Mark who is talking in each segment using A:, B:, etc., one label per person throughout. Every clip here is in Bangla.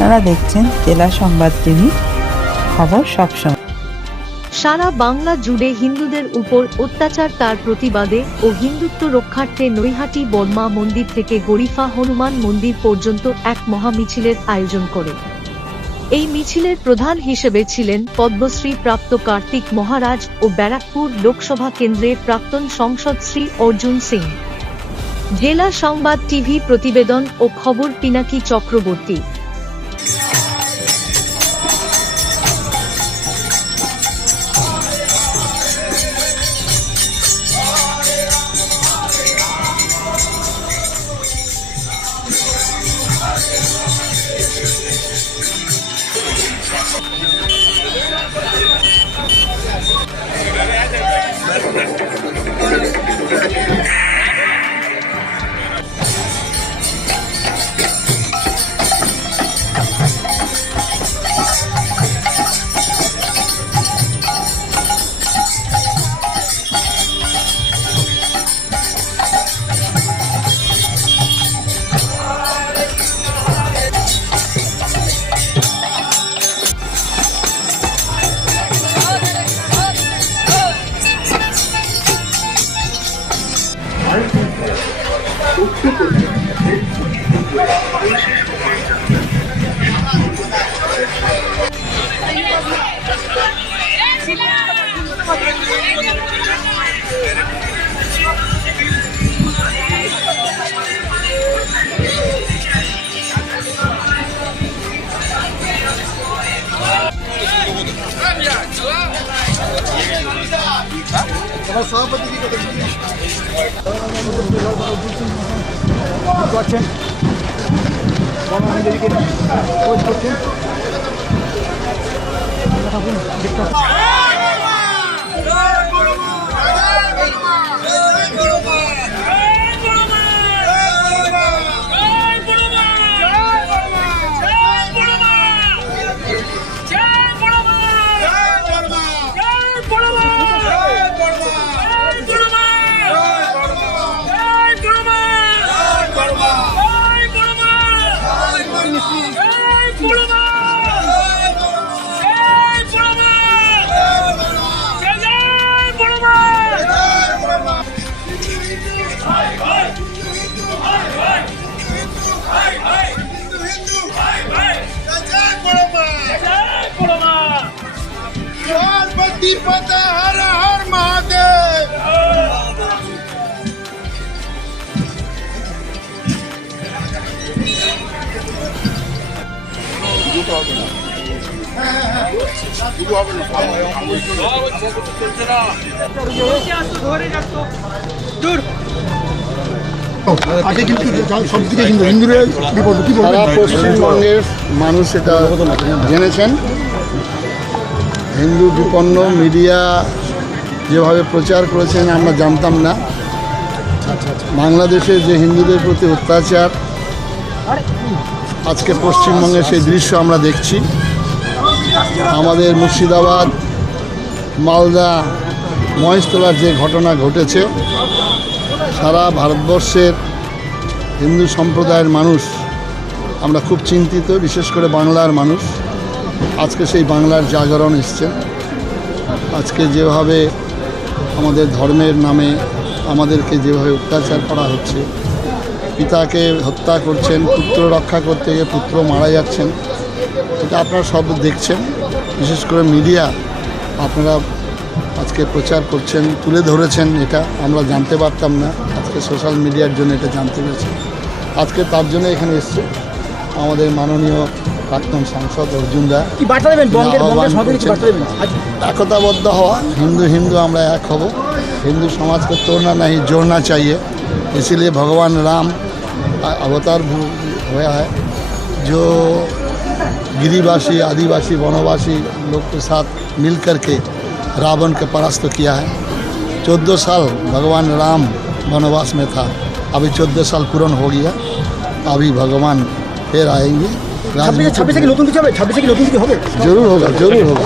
A: আপনারা দেখছেন জেলা সংবাদ টিভি খবর সবসময়
B: সারা বাংলা জুড়ে হিন্দুদের উপর অত্যাচার, তার প্রতিবাদে ও হিন্দুত্ব রক্ষার্থে নৈহাটি, বর্মা মন্দির থেকে গরিফা হনুমান মন্দির পর্যন্ত এক মহামিছিলের আয়োজন করে। এই মিছিলের প্রধান হিসেবে ছিলেন পদ্মশ্রী প্রাপ্ত কার্তিক মহারাজ ও ব্যারাকপুর লোকসভা কেন্দ্রের প্রাক্তন সংসদ শ্রী অর্জুন সিং। জেলা সংবাদ টিভি প্রতিবেদন ও খবর পিনাকি চক্রবর্তী। Thank you.
C: করছেন গণমাধ্যমকে খোঁজ করছেন
D: गणपति पता हर हर महादेव
C: আগে কিন্তু সব দিকে হিন্দু হিন্দুদের বিপদ কি
E: সারা
C: বলবেন
E: পশ্চিমবঙ্গের মানুষ এটা জেনেছেন হিন্দু বিপন্ন মিডিয়া যেভাবে প্রচার করেছেন, আমরা জানতাম না। বাংলাদেশে যে হিন্দুদের প্রতি অত্যাচার, আজকে পশ্চিমবঙ্গে সেই দৃশ্য আমরা দেখছি। আমাদের মুর্শিদাবাদ, মালদা, মহেশতলার যে ঘটনা ঘটেছে, সারা ভারতবর্ষের হিন্দু সম্প্রদায়ের মানুষ, আমরা খুব চিন্তিত, বিশেষ করে বাংলার মানুষ। আজকে সেই বাংলার জাগরণ এসছে। আজকে যেভাবে আমাদের ধর্মের নামে আমাদেরকে যেভাবে অত্যাচার করা হচ্ছে, পিতাকে হত্যা করছেন, পুত্র রক্ষা করতে গিয়ে পুত্র মারা যাচ্ছেন, এটা আপনারা সব দেখছেন। বিশেষ করে মিডিয়া আপনারা আজকে প্রচার করছেন, তুলে ধরেছেন এটা, আমরা জানতে পারতাম না। আজকে সোশ্যাল মিডিয়ার জন্য এটা জানতে পেরেছি। আজকে তার জন্য এখানে এসছে। আমাদের মাননীয় প্রাক্তন সাংসদ অর্জুন দা
C: কি বার্তা দেবেন বঙ্গের
E: আহ্বান
C: বঙ্গের সরকারকে কি
E: করছেন।
C: বার্তা দেবেন আজ
E: একতাবদ্ধ হওয়া हिंदू हिंदू আমরা এক হব हिंदू समाज को तोड़ना नहीं जोड़ना चाहिए इसीलिए भगवान राम अ- अवतार भू- हुआ है जो गिरिवासी आदिवासी वनवासी लोग के साथ मिल करके रावण के परास्त किया है चौदह साल भगवान राम वनवास में था अभी चौदह साल पूर्ण हो गया अभी भगवान फिर आएंगे
C: ছাব্বিশে ছাব্বিশে কি নতুন কিছু হবে? ছাব্বিশে কি নতুন কিছু হবে?
E: জরুর হবে জরুর হবে।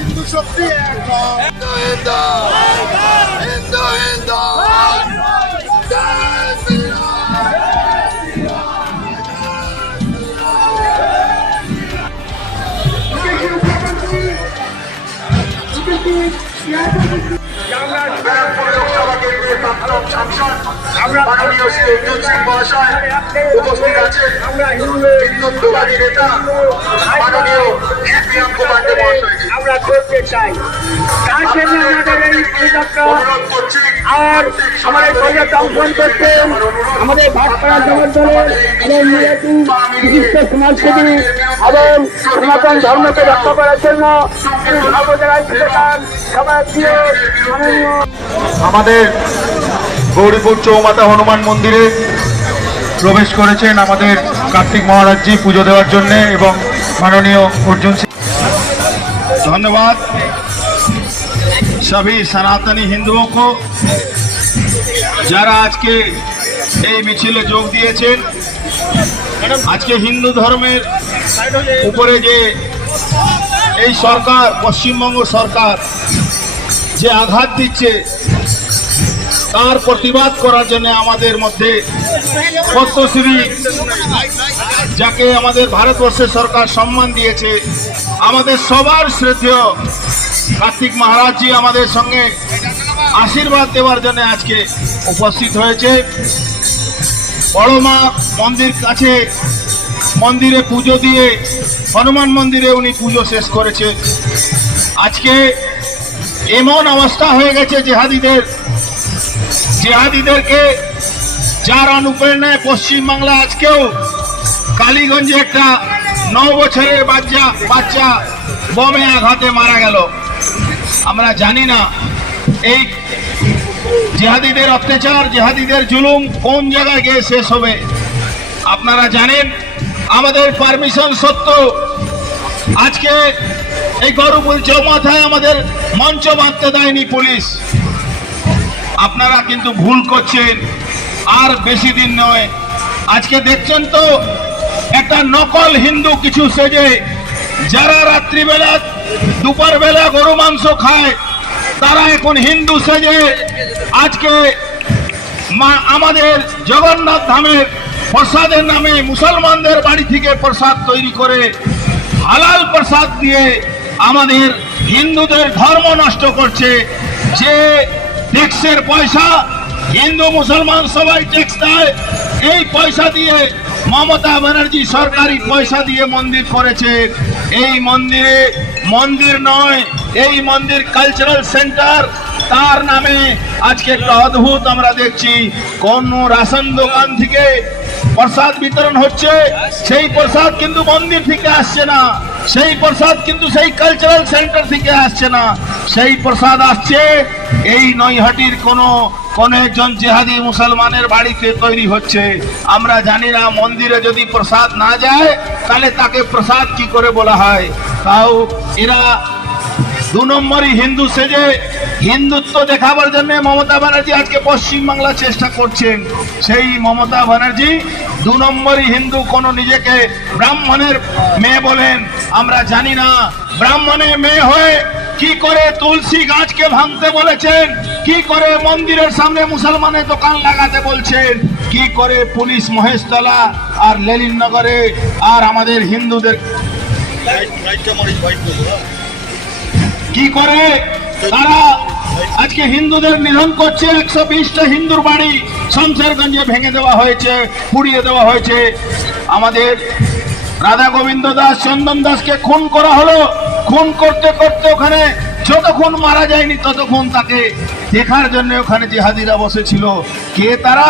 D: হিন্দু শক্তি হিন্দু হিন্দু হিন্দু হিন্দু
F: আমরা মাননীয় শ্রী অর্জুন সিং মহাশয় উপস্থিত আছেন। হিন্দুত্ববাদী নেতা মাননীয়
G: আমরা করতে চাই। তার জন্য আমাদের
F: অনুরোধ করছি।
G: আর আমাদের প্রজেক্ট অংশগ্রহণ করছেন আমাদের ভাটপাড়া জগদ্দলের বিশিষ্ট সমাজসেবী এবং সনাতন ধর্মকে রক্ষা করার জন্য
H: আমাদের গৌরীপুর চৌমাতা হনুমান মন্দিরে প্রবেশ করেছেন আমাদের কার্তিক মহারাজজি পুজো দেওয়ার জন্য এবং মাননীয় অর্জুন সিং।
I: ধন্যবাদ। সবই সনাতনী হিন্দু যারা আজকে এই মিছিলে যোগ দিয়েছেন, আজকে হিন্দু ধর্মের উপরে যে এই সরকার, পশ্চিমবঙ্গ সরকার যে আঘাত দিচ্ছে তার প্রতিবাদ করার জন্য আমাদের মধ্যে পদ্মশ্রী, যাকে আমাদের ভারতবর্ষের সরকার সম্মান দিয়েছে, আমাদের সবার শ্রদ্ধেয় কার্তিক মহারাজজি আমাদের সঙ্গে আশীর্বাদ দেওয়ার জন্য আজকে উপস্থিত হয়েছে। বড় মা মন্দির কাছে মন্দিরে পুজো দিয়ে হনুমান মন্দিরে উনি পুজো শেষ করেছে। আজকে এমন অবস্থা হয়ে গেছে জেহাদিদের জেহাদিদেরকে যার অনুপ্রেরণায় পশ্চিমবাংলা আজকেও কালীগঞ্জে একটা ন বছরের বাচ্চা বাচ্চা বোমে আঘাতে মারা গেল। আমরা জানি না এই জেহাদিদের অত্যাচার, জেহাদিদের জুলুম কোন জায়গায় গিয়ে শেষ হবে। আপনারা জানেন, আমাদের পারমিশন সত্ত্বেও আজকে এই গরুপুর চৌমাথায় আমাদের মঞ্চ বাঁধতে দেয়নি পুলিশ। আপনারা কিন্তু ভুল করছেন। আর বেশি দিন নয়। আজকে দেখছেন তো, একটা নকল হিন্দু কিছু সেজে, যারা রাত্রিবেলা দুপুর বেলা গরু মাংস খায়, তারা এখন হিন্দু সেজে। আজকে মা, আমাদের জগন্নাথ ধামের প্রসাদের নামে মুসলমানদের বাড়ি থেকে প্রসাদ তৈরি করে, হালাল প্রসাদ দিয়ে আমাদের হিন্দুদের ধর্ম নষ্ট করছে। যে ট্যাক্সের পয়সা হিন্দু মুসলমান সবাই ট্যাক্স দেয়। এই পয়সা দিয়ে মমতা ব্যানার্জি সরকারি পয়সা দিয়ে মন্দির করেছে। এই মন্দিরে মন্দির নয়, এই মন্দির কালচারাল সেন্টার তার নামে আজকে একটা অদ্ভুত আমরা দেখছি। কোন রাশন দোকান থেকে প্রসাদ বিতরণ হচ্ছে, সেই প্রসাদ কিন্তু মন্দির থেকে আসছে না। সেই প্রসাদ কিন্তু সেই কালচারাল সেন্টার থেকে আসছে না। সেই প্রসাদ আসছে, এই নৈহাটির কোনো কোন একজন জেহাদি মুসলমানের বাড়িতে তৈরি হচ্ছে। আমরা জানি না, মন্দিরে যদি প্রসাদ না যায়, তাহলে তাকে প্রসাদ কি করে বলা হয়? তাও এরা দু নম্বরই হিন্দু সেজে হিন্দুত্ব দেখাবার জন্য মমতা ব্যানার্জি আজকে পশ্চিমবাংলা চেষ্টা করছেন। সেই মমতা ব্যানার্জি দু নম্বরই হিন্দু, কোন নিজেকে ব্রাহ্মণের মেয়ে বলেন। আমরা জানি না, ব্রাহ্মণের মেয়ে হয়ে কি করে তুলসী গাছকে ভাঙতে বলেছেন, কি করে মন্দিরের সামনে মুসলমানের দোকান লাগাতে বলছেন, কি করে পুলিশ মহেশতলা আর লেলিন নগরে আর আমাদের হিন্দুদের কি করে? তারা আজকে হিন্দুদের নিধন করছে, একশো বিশটা হিন্দুর বাড়ি শমশেরগঞ্জে ভেঙে দেওয়া হয়েছে, পুড়িয়ে দেওয়া হয়েছে। আমাদের রাধা গোবিন্দ দাস, চন্দন দাসকে খুন করা হলো। খুন করতে করতে ওখানে যতক্ষণ মারা যায়নি ততক্ষণ তাকে দেখার জন্য ওখানে জিহাদিরা বসেছিল। কে তারা?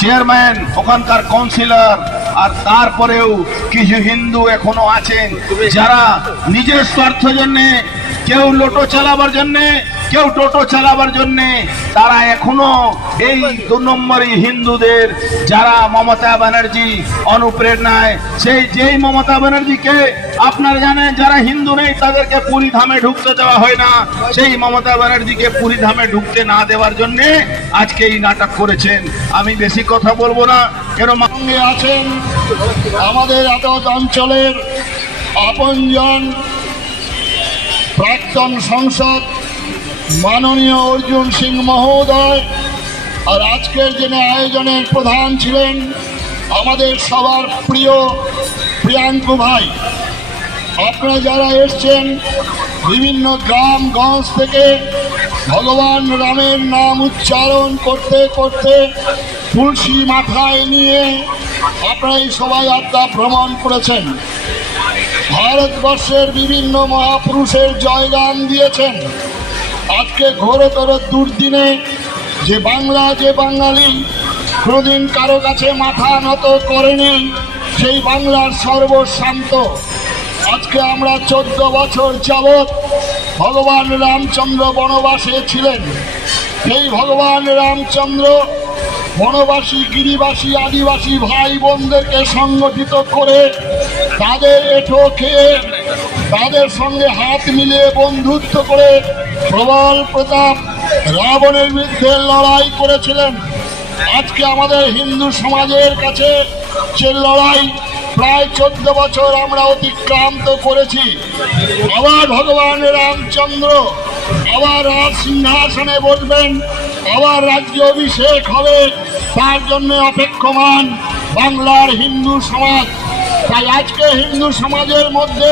I: চেয়ারম্যান, ওখানকার কাউন্সিলর, আর তারপরেও কিছু হিন্দু এখনও আছেন যারা নিজের স্বার্থ জন্যে কেউ লোটো চালাবার জন্যে, কেউ টোটো চালাবার জন্যে, তারা এখনও এই দু নম্বরই হিন্দুদের যারা মমতা ব্যানার্জি অনুপ্রেরণায়। সেই যেই মমতা ব্যানার্জিকে আপনারা জানেন, যারা হিন্দু নেই, তাদেরকে পুরী ধামে ঢুকতে দেওয়া হয় না। সেই মমতা ব্যানার্জিকে পুরী ধামে ঢুকতে না দেওয়ার জন্যে আজকে এই নাটক করেছেন। আমি বেশি কথা বলব না। কেন
E: আছেন আমাদের এত অঞ্চলের আপনজন প্রাক্তন সংসদ মাননীয় অর্জুন সিং মহোদয় আর আজকের দিনে আয়োজনের প্রধান ছিলেন আমাদের সবার প্রিয় প্রিয়াঙ্কু ভাই। আপনারা যারা এসছেন বিভিন্ন গ্রাম, গঞ্জ থেকে ভগবান রামের নাম উচ্চারণ করতে করতে তুলসী মাথায় নিয়ে আপনারা এই শোভাযাত্রা ভ্রমণ করেছেন। ভারতবর্ষের বিভিন্ন মহাপুরুষের জয়গান দিয়েছেন। আজকে ঘোরতর দুর্দিনে যে বাংলা, যে বাঙালি কোনোদিন কারও কাছে মাথা নত করেনি, সেই বাংলার সর্বশান্ত। আজকে আমরা চোদ্দ বছর যাবৎ ভগবান রামচন্দ্র বনবাসে ছিলেন। সেই ভগবান রামচন্দ্র বনবাসী, গিরিবাসী, আদিবাসী ভাই বোনদেরকে সংগঠিত করে তাদের এঠো খেয়ে তাদের সঙ্গে হাত মিলিয়ে বন্ধুত্ব করে প্রবল প্রতাপ রাবণের বিরুদ্ধে লড়াই করেছিলেন। আজকে আমাদের হিন্দু সমাজের কাছে সে লড়াই প্রায় চোদ্দ বছর আমরা অতিক্রান্ত করেছি। আবার ভগবান রামচন্দ্র আবার রাজ সিংহাসনে বসবেন। আবার রাজ্য অভিষেক হবে। তার জন্য অপেক্ষমান বাংলার হিন্দু সমাজ। তাই আজকে হিন্দু সমাজের মধ্যে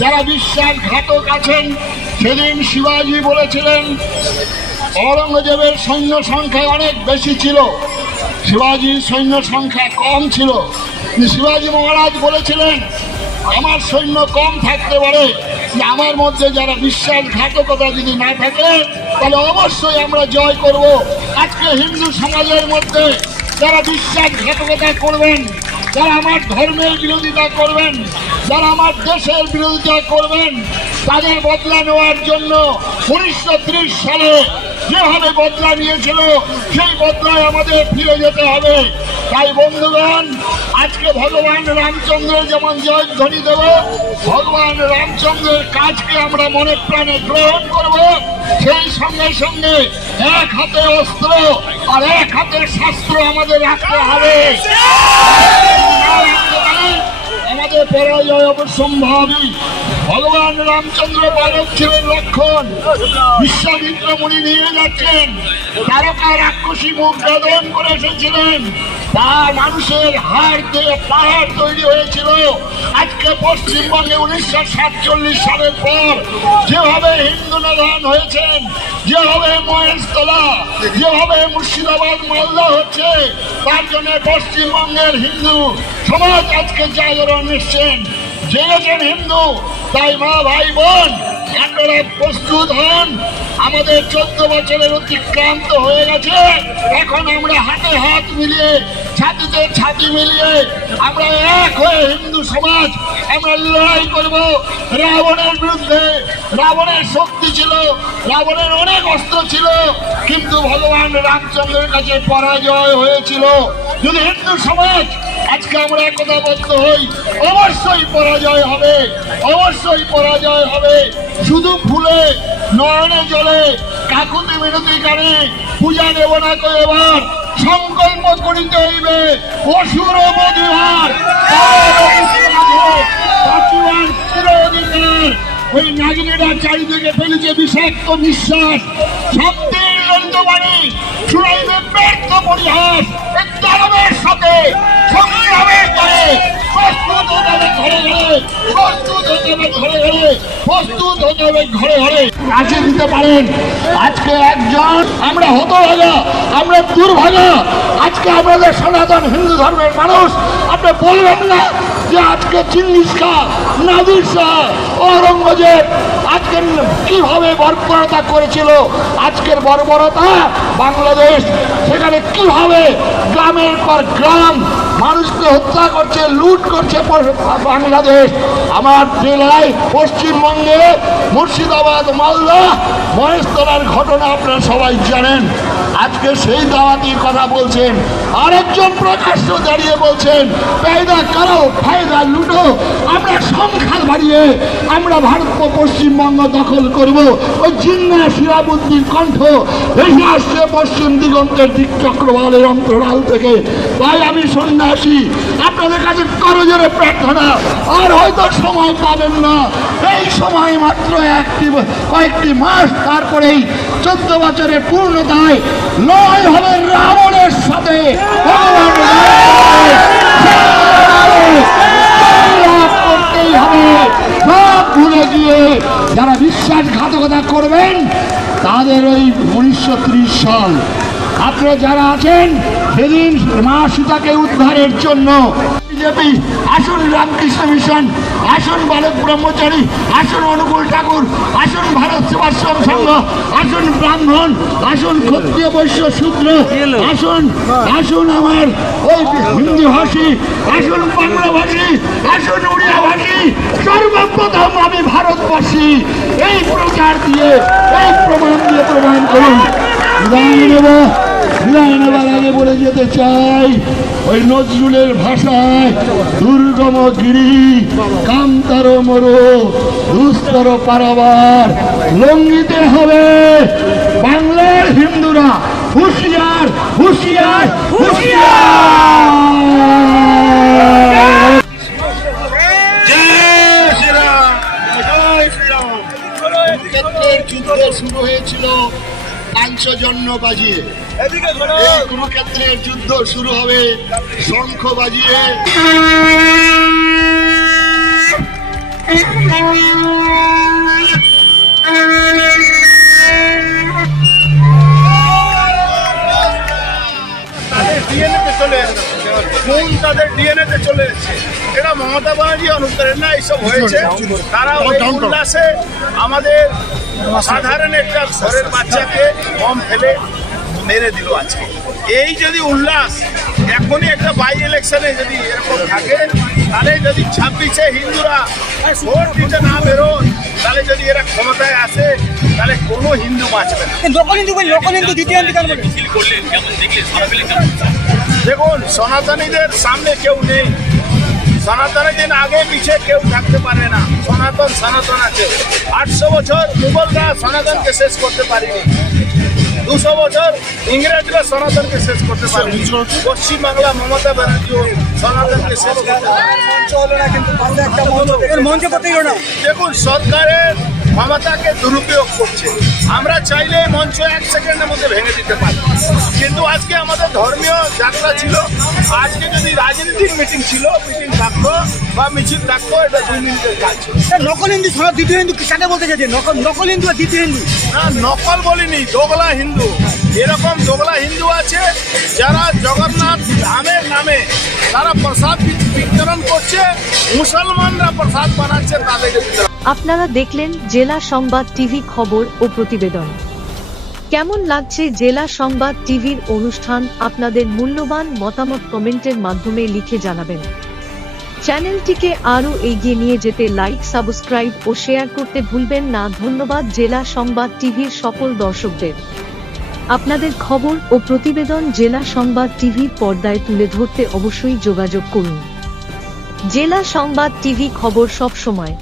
E: যারা বিশ্বাসঘাতক আছেন, সেদিন শিবাজি বলেছিলেন, ঔরঙ্গজেবের সৈন্য সংখ্যা অনেক বেশি ছিল। শিবাজির সৈন্য সংখ্যা কম ছিল। শিবাজি মহারাজ বলেছিলেন, আমার সৈন্য কম থাকতে পারে। যে আমার মধ্যে যারা বিশ্বাসঘাতকতা যদি না থাকে, তাহলে অবশ্যই আমরা জয় করব। আজকে হিন্দু সমাজের মধ্যে যারা বিশ্বাসঘাতকতা করবেন, যারা আমার ধর্মের বিরোধিতা করবেন, যারা আমার দেশের বিরোধিতা করবেন, তাদের বদলা নেওয়ার জন্য উনিশশো ত্রিশ সালে যেভাবে বদলা নিয়েছিল, সেই বদলায় আমাদের ফিরে যেতে হবে। তাই বন্ধুগণ, আজকে ভগবান রামচন্দ্রের যেমন জয়ধ্বনি দেব, ভগবান রামচন্দ্রের কাজকে আমরা মনে প্রাণে গ্রহণ করব। সেই সঙ্গে সঙ্গে এক হাতে অস্ত্র আর এক হাতে শাস্ত্র আমাদের রাখতে হবে। আমাদের পরাজয় অবশ্যম্ভাবী। ভগবান রামচন্দ্র বালক লক্ষণ বিশ্বামিত্র মুনি নিয়ে যাচ্ছেন। তারকা রাক্ষসী মুখ বেদন করে এসেছিলেন। মানুষের হাড় দিয়ে পাহাড় তৈরি হয়েছিল। আজকে পশ্চিমবঙ্গে উনিশশো সাতচল্লিশ সালের পর যেভাবে হিন্দু নিধন হয়েছেন, যেভাবে মহেশতলা, যেভাবে মুর্শিদাবাদ, মালদা হচ্ছে, তার জন্য পশ্চিমবঙ্গের হিন্দু সমাজ আজকে জাগরণ এসছেন। জেগেছেন হিন্দু, তাই মা, ভাই, বোন, আপনারা প্রস্তুত হন। আমাদের চোদ্দ বছরের অতিক্রান্ত হয়ে গেছে। এখন আমরা হাতে হাত মিলিয়ে, ছাতিতে ছাতি মিলিয়ে আমরা এক হয়ে হিন্দু সমাজ, আমরা লড়াই করব। রাবণের বিরুদ্ধে রাবণের শক্তি ছিল, রাবণের অনেক অস্ত্র ছিল, কিন্তু ভগবান রামচন্দ্রের কাছে পরাজয় হয়েছিল। যদি হিন্দু সমাজ আজকে আমরা একতাবদ্ধ হই। অবশ্যই পরাজয় হবে, অবশ্যই পরাজয় হবে। শুধু ফুলে, নয়নে জলে, কাকুতি মিনতি গানে পূজা নেব না তো এবার। সংকল্প করিতে হইবে অসুর অধিকার। ওই নাগিনীরা চারিদিকে ফেলেছে বিষাক্ত নিঃশ্বাস। শব্দের বাণী শুনাইবে ব্যর্থ পরিহাস। সাথে প্রস্তুত ঘরে ঘরে। দিতে পারেন। আজকে একজন আমরা আমরা আজকে আমাদের সনাতন হিন্দু ধর্মের মানুষ। আপনি বলবেন না যে আজকে চিঙ্গিস খা নাদির শাহ ঔরঙ্গজেব। আজকে কীভাবে বর্বরতা করেছিল? আজকের বর্বরতা বাংলাদেশ। সেখানে কীভাবে গ্রামের পর গ্রাম মানুষকে হত্যা করছে, লুট করছে বাংলাদেশ। আমার জেলায় পশ্চিমবঙ্গে মুর্শিদাবাদ, মালদা, মহেশতলার ঘটনা আপনারা সবাই জানেন। আজকে সেই দাওয়াতির কথা বলছেন। আরেকজন প্রকাশ্য দাঁড়িয়ে বলছেন পেয়দা কারও, ফায়দা লুটো। আমরা সংখ্যা বাড়িয়ে আমরা ভারত পশ্চিমবঙ্গ দখল করব। ওই জিন্না শিরাবুদ্দিন কণ্ঠ ভেসে আসছে পশ্চিম দিগন্তের দিক চক্রবালের অন্তরাল থেকে। তাই আমি সন্ন্যাসী। আপনাদের কাছে করজোরে প্রার্থনা। আর হয়তো সময় পাবেন না। এই সময় মাত্র একটি, কয়েকটি মাস, তারপরেই চোদ্দ বছরের পূর্ণতায় লড়াই হবে রাবণের সাথে। হবে। গিয়ে যারা বিশ্বাসঘাতকতা করবেন, তাদের ওই উনিশশো ত্রিশ সাল। আপনারা যারা আছেন, সেদিন মা সীতাকে উদ্ধারের জন্য। বিজেপি আসুন রামকৃষ্ণ মিশন। আসুন বালক ব্রহ্মচারী আসুন অনুকূল ঠাকুর আসুন ভারত সেবাশ্রম সংঘ আসুন ব্রাহ্মণ আসুন ক্ষত্রিয় বৈশ্য শূদ্র আসুন আসুন আমার ওই হিন্দি ভাষী আসুন বাংলা ভাষী আসুন উড়িয়া ভাষী সর্বপ্রথম আমি ভারতবাসী। এই প্রচার দিয়ে এই প্রমাণ দিয়ে প্রমাণ করুন। নেব। আগে বলে যেতে চাই ওই নজরুলের ভাষায় দুর্গম গিরি কান্তার মরো দুস্তর পারাবার লঙ্গিতে হবে। বাংলার হিন্দুরা হুঁশিয়ার হুঁশিয়ার হুঁশিয়ার! যুদ্ধ শুরু হয়েছিল পাঞ্চজন্য বাজিয়ে এই কুরুক্ষেত্রের যুদ্ধ শুরু হবে। শঙ্খ বাজিয়ে। চলে খুন তাদের ডিএনএতে চলে এসেছে। এটা মমতা ব্যানার্জি অনুপ্রেরণা এইসব হয়েছে। তারা উল্লাসে আমাদের সাধারণ একটা ঘরের বাচ্চাকে বম ফেলে মেরে দিল আজকে। এই যদি উল্লাস এখনই একটা বাই ইলেকশনে যদি এরকম থাকে তাহলে যদি ছাব্বিশে হিন্দুরা ভোট দিতে না বেরোন তাহলে যদি এরা ক্ষমতায় আসে তাহলে কোনো হিন্দু বাঁচবে না।
G: লোকাল হিন্দু লোকাল হিন্দু দ্বিতীয়
E: দেখুন সনাতনীদের সামনে কেউ নেই। সনাতনীদের আগে পিছে কেউ থাকতে পারে না। সনাতন সনাতন আছে। আটশো বছর মুঘলরা সনাতনকে শেষ করতে পারেনি। দুশো বছর ইংরেজরা সনাতনকে শেষ করতে পারেনি। পশ্চিমবাংলা মমতা ব্যানার্জিও সনাতনকে শেষ করতে পারেনি। দেখুন সরকারের ক্ষমতাকে দুরুপয়োগ করছে। আমরা চাইলে এই মঞ্চ এক সেকেন্ডের মধ্যে ভেঙে দিতে পারি কিন্তু আজকে আমাদের ধর্মীয় যাত্রা ছিল আজকে যদি রাজনীতির মিটিং ছিল মিটিং থাকতো বা মিছিল থাকতো এটা দুই মিনিটের কাজ ছিল।
G: নকল হিন্দু সব দ্বিতীয় হিন্দু কাকে বলতে চাইছে? নকল নকল হিন্দু আর দ্বিতীয় হিন্দু?
E: না নকল বলিনি দোগলা হিন্দু। এরকম দোগলা হিন্দু আছে যারা জগন্নাথ ধামের নামে
B: আপনারা দেখলেন জেলা সংবাদ টিভি খবর ও প্রতিবেদন। কেমন লাগছে জেলা সংবাদ টিভির অনুষ্ঠান? আপনাদের মূল্যবান মতামত কমেন্টের মাধ্যমে লিখে জানাবেন। চ্যানেলটিকে আরও এগিয়ে নিয়ে যেতে লাইক, সাবস্ক্রাইব ও শেয়ার করতে ভুলবেন না। ধন্যবাদ জেলা সংবাদ টিভির সকল দর্শকদের। আপনাদের খবর ও প্রতিবেদন জেলা সংবাদ টিভির পর্দায় তুলে ধরতে অবশ্যই যোগাযোগ করুন। জেলা সংবাদ টিভি খবর সব সময়।